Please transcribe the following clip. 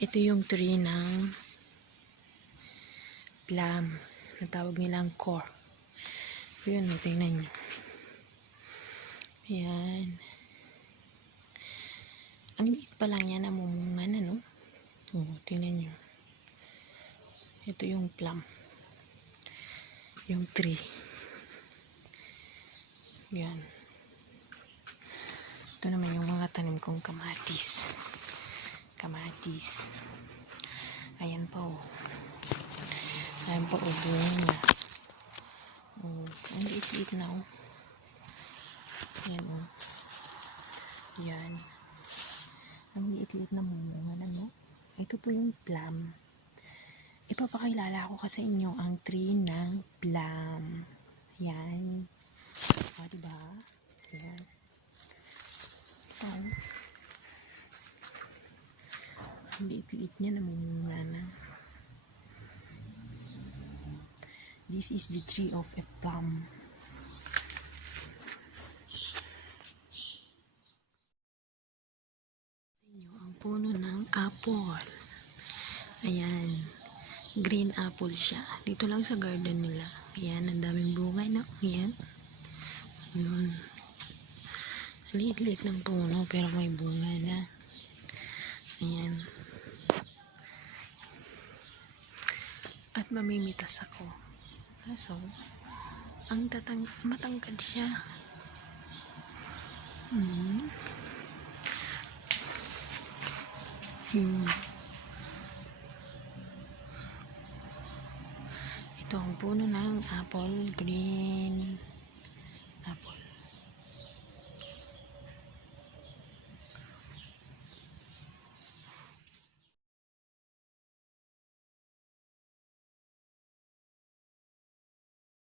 Ito yung tree ng plum. Natawag nilang core. Yun, tingnan nyo. Ayan. Ang liit pa lang yan, namumunga na, no? Tingnan nyo. Ito yung plum. Yung tree. Yan. Ito naman yung mga tanim kong kamatis. Kamatis. Ayan pa, oh. Ayan pa, oh, bunga. Oh, ang liit-liit na, oh. Ayan, oh. Yan. Ang liit-liit na bunga na, no? Ito po yung plum. Ipapakilala ko kasi inyo ang tree ng plum. Yan. O, diba? Yan. Ito. Ang liit-liit niya, namumunga na. This is the tree of a plum. Ang puno ng apple. Ayan. Green apple siya. Dito lang sa garden nila. Ayan, ang daming bunga, no? Ayan. Ayan. Liit-liit ng puno, pero may bunga na. Ayan. At mamimitas ako. So, ang matangkad siya. Ito ang puno ng apple green.